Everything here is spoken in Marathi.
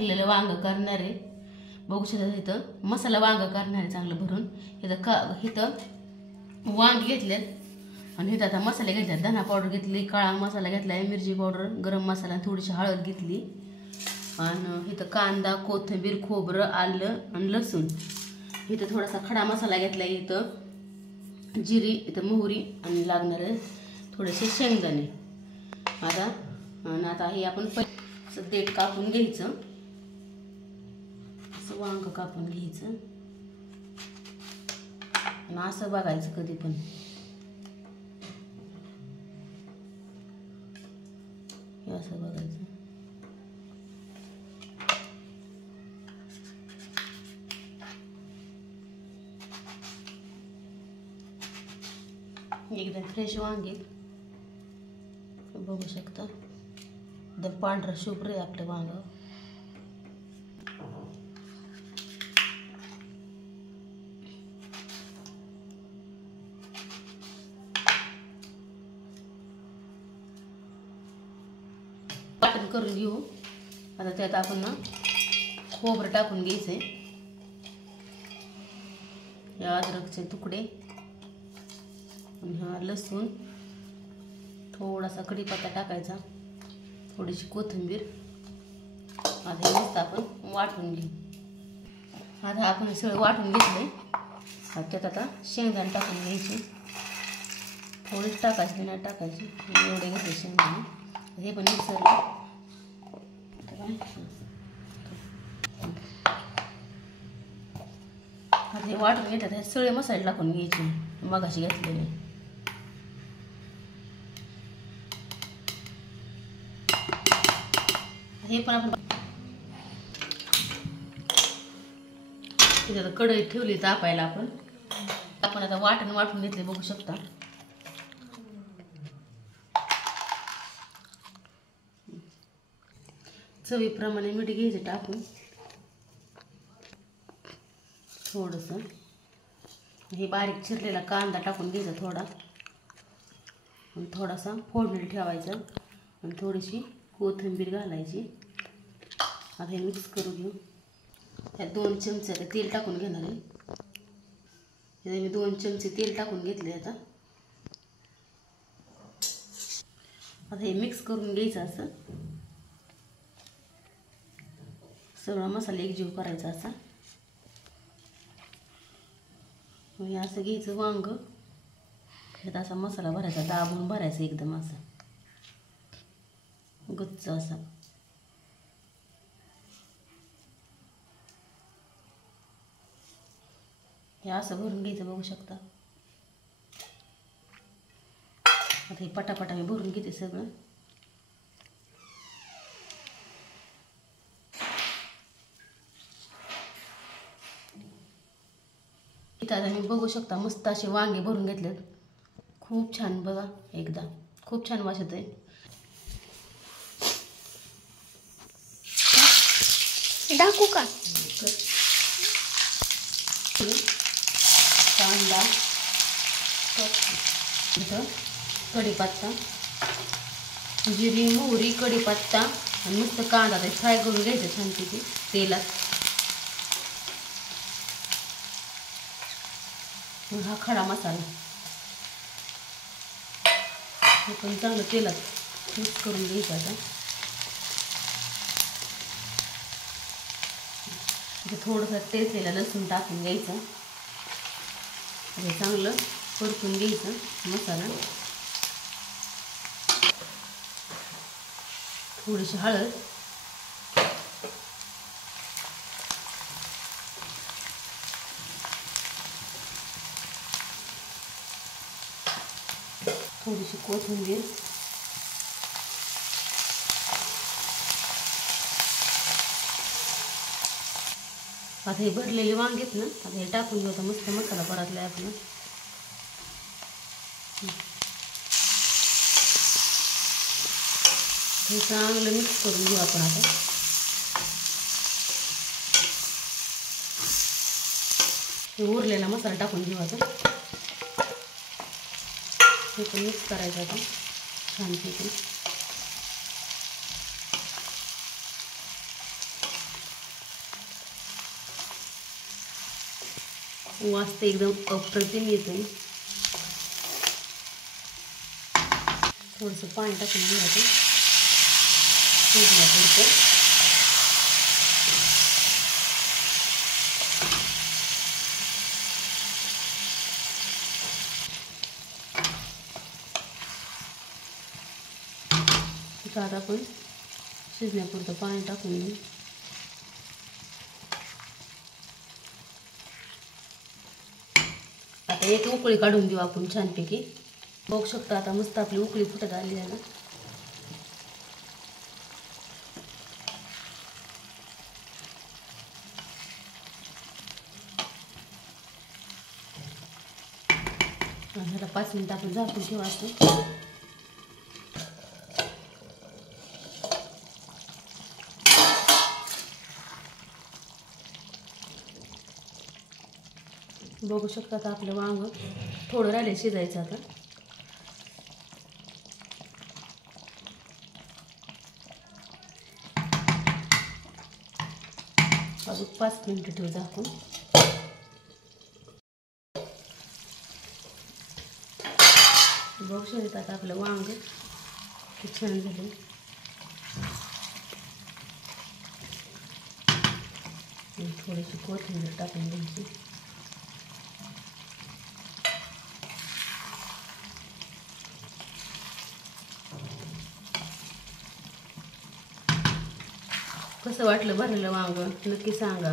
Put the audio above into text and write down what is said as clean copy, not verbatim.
भरलेलं वांग करणार आहे. बघू शकता इथं मसाला वांग करणार आहे चांगलं भरून. इथं वांग घेतलेत आणि इथं आता मसाले घेतलेत. धना पावडर घेतली, काळा मसाला घेतलाय, मिरची पावडर, गरम मसाला, थोडीशी हळद घेतली आणि इथं कांदा, कोथिंबीर, खोबरं, आलं आणि लसूण. इथं थोडासा खडा मसाला घेतलाय. इथं जिरी, इथं मोहरी आणि लागणार आहे थोडेसे शेंगदाणे. आता हे आपण देठ कापून घ्यायचं. असं वांग कापून घ्यायचं आणि असं बघायचं कधी पण. हे असं बघायचं. एकदम फ्रेश वांगे बघू शकता. एकदम पांढरं शुभ्र आहे आपलं वांग. वाटण करून घेऊ. आता त्यात आपण ना खोबरं टाकून घ्यायचंय, या अद्रकचे तुकडे, हा लसूण, थोडासा कढीपत्ता टाकायचा, थोडीशी कोथिंबीर. आता हे मस्त आपण वाटून घेऊ. आता आपण सगळं वाटून घेतलंय. त्यात आता शेंगदाणे टाकून घ्यायचे. थोडीच टाकायची, नाही टाकायची, एवढे घेतले शेंगदाणे. हे पण मिक्सरला आता हे वाटून घेतात. हे सगळे मसाले टाकून घ्यायचे मगाशी घेतलेले. हे पण आपण तिथे कढई ठेवली तापायला. आपण आता वाटून घेतले बघू शकता. चवीप्रमाणे मीठ घ्यायचं टाकून थोडंसं. हे बारीक चिरलेला कांदा टाकून घ्यायचा थोडा, आणि थोडासा फोडणी ठेवायचा आणि थोडीशी कोथिंबीर घालायची. आता हे मिक्स करू घेऊ. ह्यात 2 चमचे तेल टाकून घेणार आहे. मी 2 चमचे तेल टाकून घेतले. आता हे मिक्स करून घ्यायचं. असं सगळा मसाला एकजीव करायचा. असा असं घ्यायचं वांग, ह्यात असा मसाला भरायचा, दाबून भरायचा एकदम असं गच्च असा. हे असं भरून घ्यायचं बघू शकता. आता हे पटापटा मी भरून घेते सगळं. इथं आता मी बघू शकता मस्त असे वांगे भरून घेतलेत. खूप छान बघा, एकदा खूप छान वास येतोय. टाकू का? कांदा, इथं कढीपत्ता, जिरी, मोहरी, कढीपत्ता आणि मस्त कांदा ते फ्राय करून घ्यायचं छानपैकी तेलात. हा खडा मसाला हे पण चांगलं तेलात मिक्स करून घ्यायचं. आता इथे थोडंसं टेचलेलं लसूण टाकून घ्यायचं. हे चांगलं परतून घ्यायचं मसाला. थोडीशी हळद, थोडीशी कोथिंबीर, आता हे भरलेले वांगेत ना, आता हे टाकून घेऊ. आता मस्त मसाला परतलाय आपला. हे चांगलं मिक्स करून घेऊ आपण. आता हे उरलेला मसाला टाकून घेऊ. आता हे पण मिक्स करायचं आता छानपैकी. वास तर एकदम अप्रतिम येतोय. थोडंसं पाणी टाकून घ्यायचं शिजण्यापुरतं. आता आपण शिजण्यापुरतं पाणी टाकून घेऊ. आता एक उकळी काढून देऊ आपण छानपैकी. बघू शकता आता मस्त आपली उकळी फुटत आली आहे ना. ह्याला 5 मिनिटं आपण झाकून ठेवायचं. बघू शकता आता आपलं वांग थोडं राहिले शिजायचं. आता अजून 5 मिनिटं ठेवू झाकून. बघू शकता आता आपलं वांग खूप छान झालं. थोडीशी कोथिंबीर टाकून द्यायची. कसं वाटलं भरलेलं वांग नक्की सांगा.